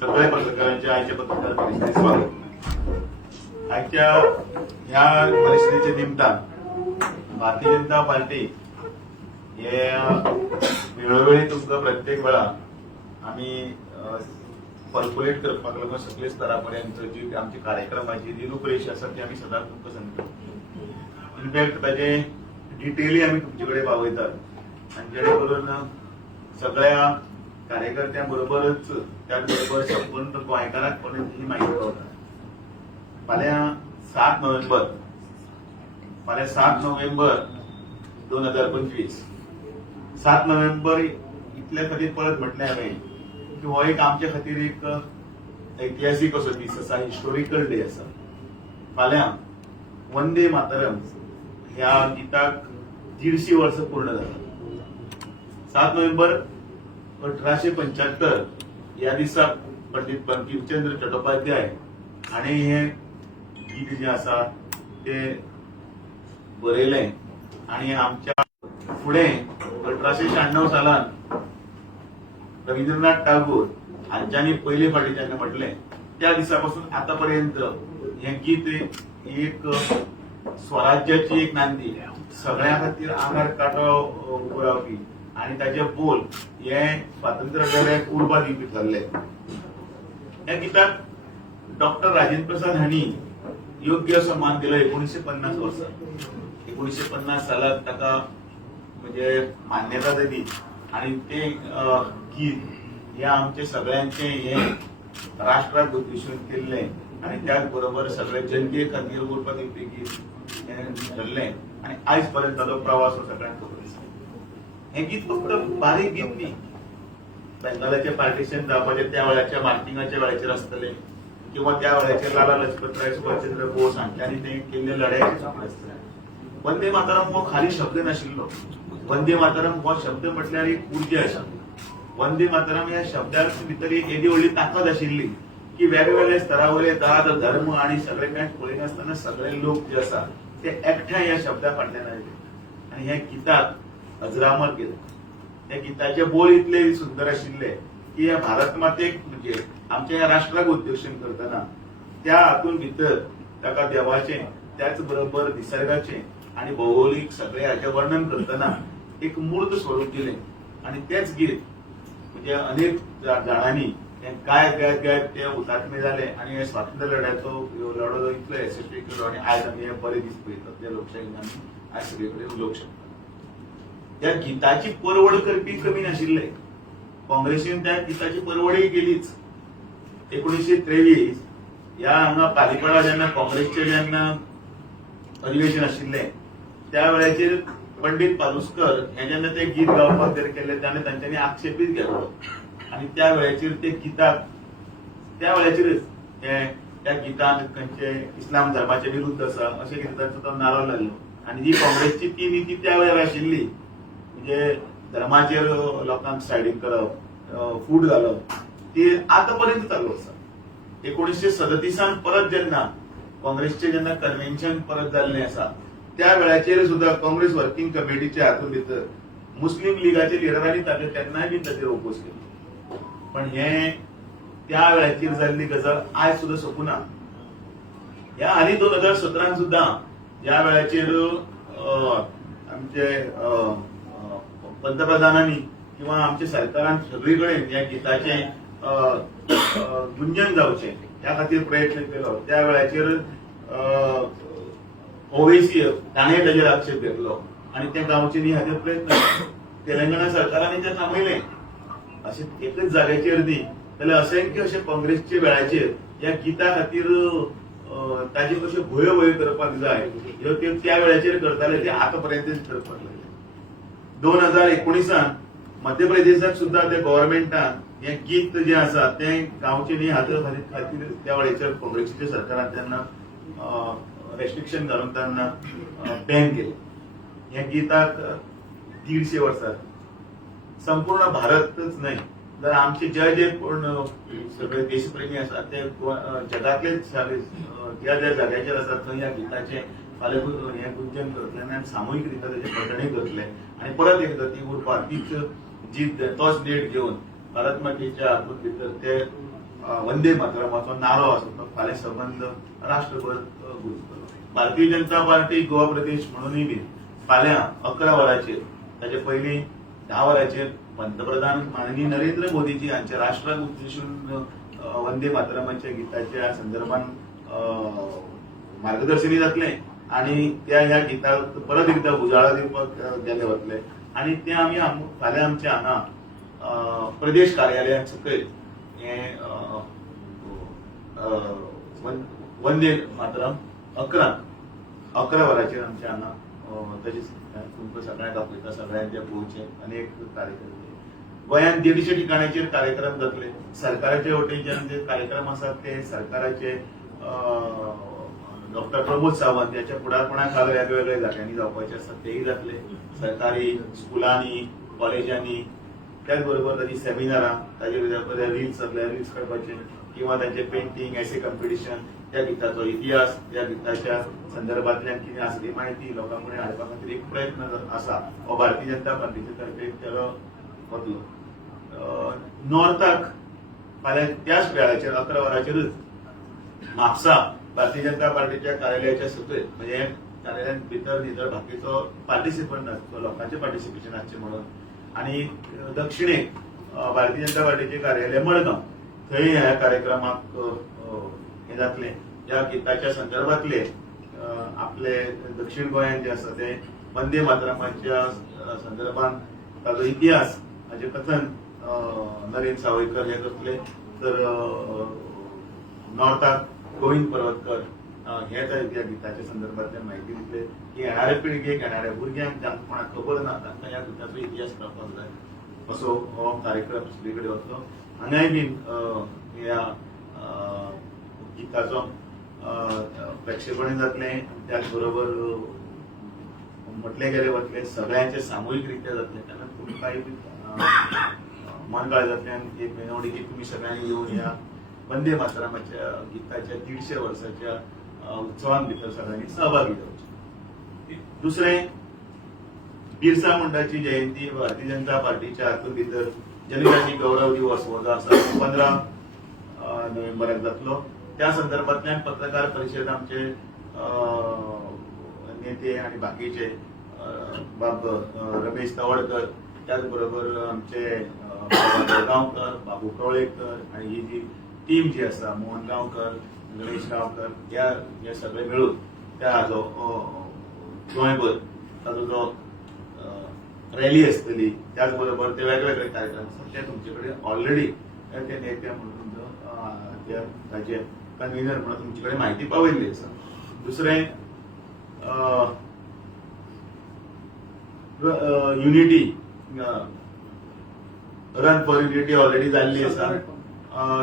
सगळ्या पत्रकारांच्या आजच्या पत्रकार परिषदेत स्वागत. आजच्या ह्या परिषदेच्या निमित्तान भारतीय जनता पार्टी हे वेळोवेळी तुमकां प्रत्येक वेळा आम्ही पर्क्युलेट करपाक लागून सगळे स्तरापर्यंत जी आमची कार्यक्रमाची जी रूपरेषा आसा ती आम्ही सदांच तुमकां सांगता. इनफॅक्ट ताजे डिटेली आम्ही तुमचे कडेन पावयतात आनी जेणे करून सगळ्या कार्यकर्त्यांबरोबरच त्याचबरोबर संपूर्ण गोंयकारांक पर्यंत ही माहिती पावता. फाल्यां 7 नोव्हेंबर 2025 7 नोव्हेंबर इतल्या खातीर परत म्हटलें हांवें की हो एक आमच्या खातीर एक ऐतिहासीक असो दीस आसा, हिस्टोरिकल डे आसा. फाल्यां वंदे मातरम ह्या गिताक 150 वर्सां पूर्ण जातात. 7 नोव्हेंबर 1875 ह्या दिसा पंडित बंकिमचंद्र चट्टोपाध्याय हाणें हे गीत जे आसा ते बरयलें आनी आमच्या फुडें 1896 सालान रवींद्रनाथ टागोर हांच्यांनी पयले फावटी जेन्ना म्हटलें त्या दिसा पासून आतां पर्यंत हें गीत एक स्वराज्याची एक नांदी, सगळ्यां खातीर आंगार कांटो उबो रावपी आनी ताचे बोल हे स्वातंत्र्य लढ्याक उर्बा दिवपी ठरले. ह्या गीताक डॉक्टर राजेंद्र प्रसाद हांणी योग्य असो मान दिलो 1950 वर्सा. 1950 सालात ताका म्हणजे मान्यता दिली आनी ते गीत हे आमचे सगळ्यांचे हे राष्ट्राक उद्देशून केल्ले आनी त्याच बरोबर सगळे जनते खातीर उर्बा दिवपी गीत हे ठरले आनी आयज पर्यंत ताचो प्रवास हो सगळ्यांक खबर आसा. हे गीत फक्त बारीक गीत न्ही, बेंगालाचें पार्टिशन जावपाचें त्या वेळाच्या मार्चिंगाच्या वेळाचेर आसतलें किंवा त्या वेळाचेर लाला लजपतराय सुभाषचंद्र बोस हांच्यांनी ते केल्ले लढायेचें आसतलें. वंदे मातरम हो खाली शब्द नाशिल्लो. वंदे मातरम हो शब्द म्हटल्यार एक उर्जा आशिल्ली. वंदे मातरम ह्या शब्दाक भितर एक येदी व्हडली ताकद आशिल्ली की वेगवेगळ्या स्तरावयले जात धर्म आनी सगळे कांय पळयनासतना सगळे लोक जे आसा ते एकठांय ह्या शब्दा फाटल्यान आयले आनी ह्या गिताक अजरामर केलें. त्या गिताचे बोल इतले सुंदर आशिल्ले की ह्या भारत मातेक म्हणजे आमच्या ह्या राष्ट्राक उद्देशून करतना त्या हातून भितर ताका देवाचें त्याच बरोबर निसर्गाचें आनी भौगोलीक सगळे हाचें वर्णन करतना एक मूर्त स्वरूप दिलें आनी तेच गीत म्हणजे अनेक जाणांनी हे गायत गायत गायत ते हुतात्मे जाले आनी हे स्वातंत्र्य लढ्याचो लढो इतलो यशस्वी केलो आनी आयज आमी हे बरे दीस पळयतात त्या लोकशायेन आमी आयज सगळे कडेन उलोवंक शकतात. त्या गिताची परवड करपी कमी नाशिल्ले. काँग्रेसीन त्या गिताची परवडय केलीच. 1923 ह्या हांगा पालिपडा जेन्ना काँग्रेसचे जेन्ना अधिवेशन आशिल्लें त्या वेळाचेर पंडित पालुस्कर हे जेन्ना ते गीत गावपाक जर केले तेन्ना तांच्यांनी आक्षेपीत घेतलो आनी त्या वेळाचेर ते गिताक त्या वेळाचेरच त्या गितान खंयचे इस्लाम धर्माचे विरुद्ध आसा अशें कितें तांचो तो नारो लायलो आनी जी काँग्रेसची ती नीती त्या वेळार आशिल्ली म्हणजे धर्माचेर लोकांक सायडीक करप, फूट घालप ती आतां पर्यंत चालू आसा. 1937 परत जेन्ना काँग्रेसचे जेन्ना कन्व्हेन्शन परत जाल्लें आसा त्या वेळाचेर सुद्धा काँग्रेस वर्किंग कमिटीच्या हातूंत भितर मुस्लीम लिगाचे लिडरांनी ताचे तेन्नाय बी ताचेर ओपोज केलो. पण हे त्या वेळाचेर जाल्ली गजाल आयज सुद्धा सोंपुना. ह्या हालीं 2017 सुद्धा ज्या वेळाचेर आमचे पंतप्रधानांनी किंवा आमच्या सरकारान सगळीकडे ह्या गिताचे गुंजन जावचें ह्या खातीर प्रयत्न केलो. त्या वेळाचेर ओवेसी ताणें ताचेर आक्षेप घेतलो आनी ते गांवचे न्ही हाचेर प्रयत्न तेलंगणा सरकारांनी तें थांबयलें. अशें एकच जाग्याचेर न्ही जाल्यार असंख्य अशे काँग्रेसचे वेळाचेर ह्या गिता खातीर ताची कश्यो भंयो भंयो करपाक जाय ह्यो ते त्या वेळाचेर करताले ते आतां पर्यंत करपाक लागले. 2019 मध्य प्रदेशाक सुद्धा ते गव्हर्नमेंटान हे गीत जे आसा ते गांवचे न्ही हातूंत खातीर त्या वेळाचेर काँग्रेसीच्या सरकारान तेन्ना रेस्ट्रिक्शन घालून तेन्ना बॅन केलें. हे गिताक 150 वर्सां संपूर्ण भारतच न्हय तर आमचे जे कोण सगळे देशप्रेमी आसात ते जगातले ज्या ज्या जाग्याचेर आसात थंय ह्या गिताचे फाल्यां हे गुंजन करतले आनी सामुहीक रित्या ताचे पठणय करतले आनी परत एकदा ती उरपा तीच जी तोच डेट घेऊन भारत मातेच्या हातून भितर ते वंदे मातरमाचो नारो आसा तो फाल्यां संबंध राष्ट्रभर गुंतलो. भारतीय जनता पार्टी गोवा प्रदेश म्हणूनय बी फाल्यां 11 वरांचेर ताचे पयलीं 10 वरांचेर पंतप्रधान माननीय नरेंद्र मोदीजी हांच्या राष्ट्राक उद्देशून वंदे मातरमाच्या गिताच्या संदर्भात मार्गदर्शनी जातले आणि त्या ह्या गिताक परत एकदा उजाळा दिवपाक गेले वतले आणि ते आमी फाल्यां आमच्या हांगा प्रदेश कार्यालयात सकयल हे वंदे मातरम 11 वरांचेर आमच्या हांगा तशेंच तुमकां सगळ्यांक आपयता सगळ्यांचे पोवचे अनेक कार्यक्रम गोंयांत 150 ठिकाणाचेर कार्यक्रम जातले. सरकाराचे वटेच्यान जे कार्यक्रम आसात ते सरकाराचे डॉक्टर प्रमोद सावंत याच्या फुडारपणाखाल वेगवेगळ्या जाग्यांनी जावपाचे आसात तेही जातले. सरकारी स्कुलांनी कॉलेजांनी त्याच बरोबर ताची सेमिनारां ताचे रिल्स रिल्स काडपाचे किंवा तांचे पेंटिंग एसे कॉम्पिटिशन त्या गिताचो इतिहास त्या गिताच्या संदर्भातल्यान कितें आसा ती माहिती लोकां कडेन हाडपा खातीर एक प्रयत्न आसा हो भारतीय जनता पार्टीचे तर्फे केलो वतलो. नॉर्थाक फाल्यां त्याच वेळाचेर 11 वरांचेरच म्हापसा भारतीय जनता पार्टीच्या कार्यालयाच्या सकयल म्हणजे कार्यालयात भितर न्ही तर बाकीचो पार्टिसिपंट आसचो लोकांचे पार्टिसिपेशन आसचें म्हणून आणि दक्षिणेक भारतीय जनता पार्टीचे कार्यालय मडगांव थंय ह्या कार्यक्रमाक हे जातले ह्या गिताच्या संदर्भातले आपले दक्षिण गोंयांत जे आसा ते वंदे मातरमाच्या संदर्भात ताचो इतिहास हाचे कथन नरेंद्र सावयकर हे करतले तर नॉर्थाक गोविंद पर्वतकर हे त्या गिताच्या संदर्भातल्यान म्हायती दितले की येणाऱ्या पिळगेक येणाऱ्या भुरग्यांक जांकां कोणाक खबर ना तांकां ह्या गिताचो इतिहास कळपाक जाय असो हो कार्यक्रम सगळे कडेन वतलो. हांगाय बीन ह्या गिताचो प्रक्षेपण जातले त्याच बरोबर म्हटले गेले वतले सगळ्यांचे सामुहीक रित्या जातले तेन्ना तुमकांय मनगळ जातल्यान एक मेजवणीक तुमी सगळ्यांनी येवन ह्या वंदे मातरमाच्या गिताच्या 150 वर्साच्या उत्सवान भितर सगळ्यांनी सहभागी जावचे. दुसरें बिरसा मुंडाची जयंती भारतीय जनता पार्टीच्या हातूंत भितर जनजाती गौरव दिवस हो जो आसा 15 नोव्हेंबराक जातलो. त्या संदर्भातल्यान पत्रकार परिशद आमचे नेते आणि बाकीचे बाब रमेश तवडकर त्याच बरोबर आमचे गांवकर बाबू कवळेकर आणि ही जी टीम जी आसा मोहन गांवकर गणेश गांवकर हे सगळे मिळून त्या हाजो गोंयभर ताजो जो रॅली आसतली त्याच बरोबर ते वेगवेगळे कार्यक्रम आसात ते तुमचे कडेन ऑलरेडी ते नेते म्हणून ताचे कन्व्हिनर म्हणून तुमचे कडेन म्हायती पावयल्ली आसा. दुसरें unity run for unity already जाल्ली आसा.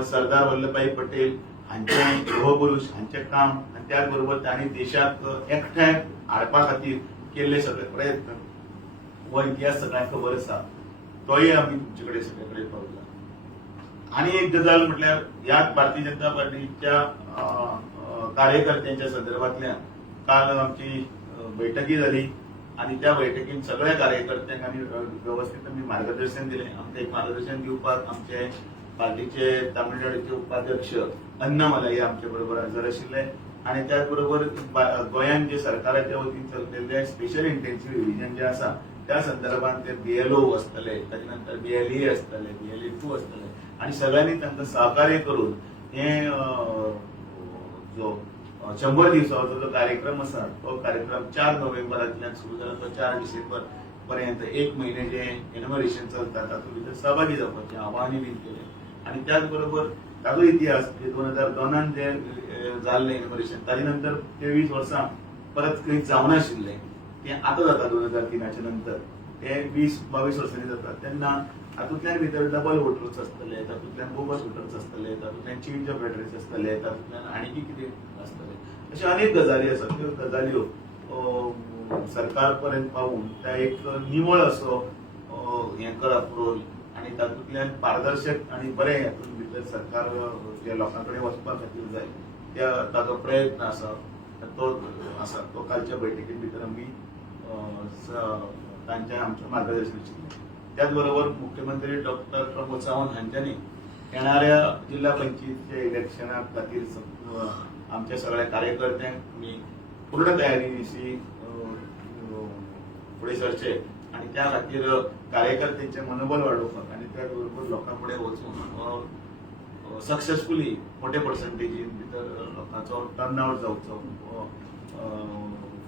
सरदार वल्लभभाई पटेल हांचे लोहपुरुष हांचे काम आनी त्याच बरोबर तांणी देशाक एकठांय हाडपा खातीर केल्ले सगळे प्रयत्न हो इतिहास सगळ्यांक खबर आसा तोय आमी तुमचे कडेन सगळे कडेन पावयला. आनी एक गजाल म्हटल्यार ह्याच भारतीय जनता पार्टीच्या कार्यकर्त्यांच्या संदर्भातल्यान काल आमची बैठकी जाली आणि त्या बैठकीत सगळ्या कार्यकर्त्यांक आमी व्यवस्थित आमी मार्गदर्शन दिलें. आमकां एक मार्गदर्शन दिवपाक आमचे पार्टीचे तामिळनाडूचे उपाध्यक्ष अन्नामलाई आमचे बरोबर हजर आशिल्ले आणि त्याच बरोबर गोंयांत जे सरकाराच्या वतीन चलतलेले स्पेशल इंटेन्सिव्ह रिव्हिजन जे आसा त्या संदर्भात ते BLO आसतले ताचे नंतर BLE आसतले BLE2 आसतले आणि सगळ्यांनी तांकां सहकार्य करून हे जो 100 दिवसाचो जो कार्यक्रम आसा तो कार्यक्रम 4 नोव्हेंबरांतल्यान सुरू जाला तो 4 डिसेंबर पर्यंत 1 म्हयने जे इनॉग्रेशन चलता तातूंत भितर सहभागी जावपाचें आवाहनूय बीन केलें. आणि त्याच बरोबर ताजो इतिहास जे 2002 जे जाल्लें इनॉग्रेशन ताजे नंतर 23 वर्सां परत खंय जावनाशिल्लें तें आतां जाता 2003च्या नंतर ते 20-22 वर्सांनी जाता तेन्ना हातूंतल्यान भितर डबल वोटर्स आसतले तातूंतल्यान बोगस वोटर्स आसतले तातूंतल्यान चेंज ऑफ एड्रेस आसतले तातूंतल्यान आनीक कितें आसतले अशे अनेक गजाली आसात त्यो गजाल्यो सरकार पर्यंत पावून त्या एक निवळ असो हें करप रोल आणि तातूंतल्यान पारदर्शक आणि बरें हातूंत भितर सरकार जे लोकां कडेन वचपा खातीर जाय त्या ताचो प्रयत्न आसा तो कालच्या बैठकीत भितर आमी तांच्या आमच्या मार्गदर्शनाची त्याचबरोबर मुख्यमंत्री डॉक्टर प्रमोद सावंत हांच्यानी येणाऱ्या जिल्हा पंचायतीच्या इलेक्शना खातीर आमच्या सगळ्या कार्यकर्त्यांक मी पूर्ण तयारीनिशी फुडें सरचे आणि त्या खातीर कार्यकर्त्यांचे मनोबल वाडोवपाक आणि त्याचबरोबर लोकां फुडें वचून सक्सेसफुली मोठे पर्संटेजीन भितर लोकांचो टर्नआउट जावचो,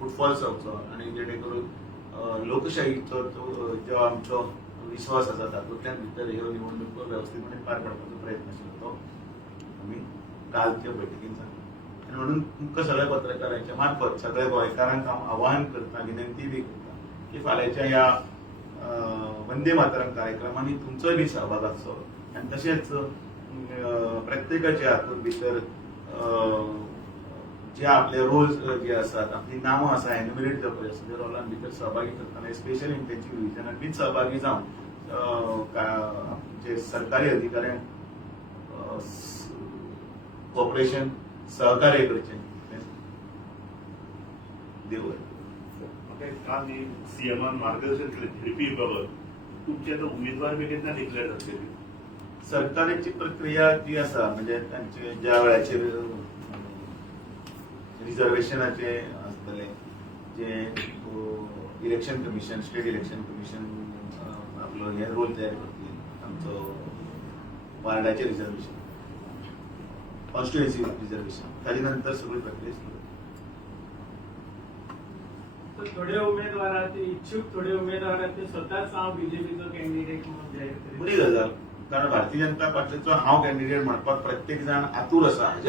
फुटफॉल जावचो आणि जेणे करून लोकशाहीचो जो आमचो विश्वास आसा तातूंतल्यान भितर ह्यो निवडणुको वेवस्थीतपणे पार पाडपाचो प्रयत्न आशिल्लो तो आमी कालच्या बैठकीन सांगलो. आनी म्हणून तुमकां सगळ्या पत्रकारांच्या मार्फत सगळ्या गोंयकारांक हांव आवाहन करता, विनंती बी करता की फाल्यांच्या ह्या वंदे मातरम कार्यक्रमांनी तुमचोय बी सहभाग आसचो आनी तशेंच प्रत्येकाच्या हातूंत भितर जे आपले रोल्स जे आसात, आपली नांवां आसा एन्युमरेट जावपाची आसा, त्या रोलान भितर सहभागी करतना स्पेशल इंटेन्सिव्ह रिव्हिजनाक बीन सहभागी जावन जे सरकारी अधिकाऱ्यांक कॉपरेशन सहकार्य करचें. देव काल सीएमान मार्गदर्शन केलें थेरपी बाबत. तुमचे आता उमेदवार बी केन्ना डिक्लेअर जातले? सरकाराची प्रक्रिया जी आसा म्हणजे तांचे ज्या वेळाचेर रिजर्वेशनाचे आसतले, जे election commission, state election commission आपलो हे रोल तयार करतले, आमचो वार्डाचे रिजर्वेशन, कॉन्स्टिट्युएन्सी रिजर्वेशन, ताजे नंतर सगळी प्रक्रिया सुरू. थोडे उमेदवार इच्छुक थोडे उमेदवार ते स्वतःच हांव बीजेपीचो कॅन्डिडेट म्हणून जाहीर करीत. बरी गजाल, कारण भारतीय जनता पार्टीचो हांव कॅन्डिडेट म्हणपाक प्रत्येक जाण आतूर आसा. हाजे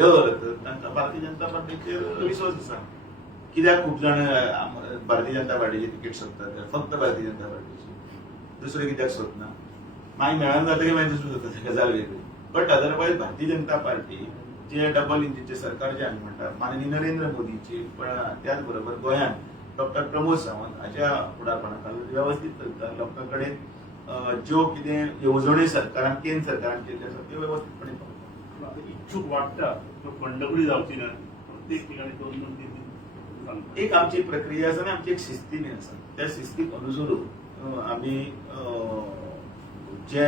तांकां भारतीय जनता पार्टीचेर विश्वास आसा. कित्याक खूब जाण भारतीय जनता पार्टीची तिकेट सोदतात, फक्त भारतीय जनता पार्टीची, दुसरे कित्याक सोदना. मागीर मेळना जातकीर मागीर दुसरें सोदता, गजाल वेगळी. But otherwise Bharatiya Janata party जे डबल इंजिनचे सरकार जे आमी म्हणटा, माननीय नरेंद्र मोदीची, पण त्याच बरोबर गोंयांत डॉक्टर प्रमोद सावंत हाच्या फुडारपणाखाल वेवस्थीत चलता. लोकां कडेन ज्यो कितें येवजण्यो सरकारान, केंद्र सरकारान केल्ल्यो आसा त्यो वेवस्थीतपणे पावता. इच्छुक वाटता बंडखोरी जावची ना, प्रत्येक ठिकाणी 2-2-3 सांगता. एक आमची प्रक्रिया आसा आनी आमची एक शिस्ती बी आसा. त्या शिस्तीक अनुसरून आमी जे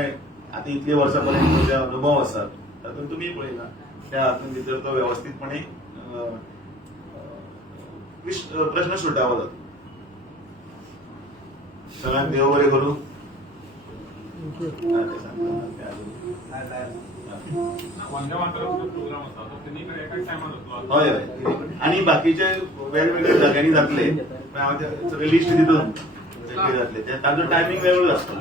आतां इतले वर्सां पर्यंत जे अनुभव आसात तातूंत तुमी पळयला, त्या हातूंत भितर तो वेवस्थीतपणे प्रश्न सुटावो जाता. सगळ्यांक देव बरें करूं. हय हय, आनी बाकीचे वेगवेगळ्या जाग्यांनी जातले, हांव ते सगळे लिस्ट दितून जातले, ताजो टायमींग वेगळो आसतलो.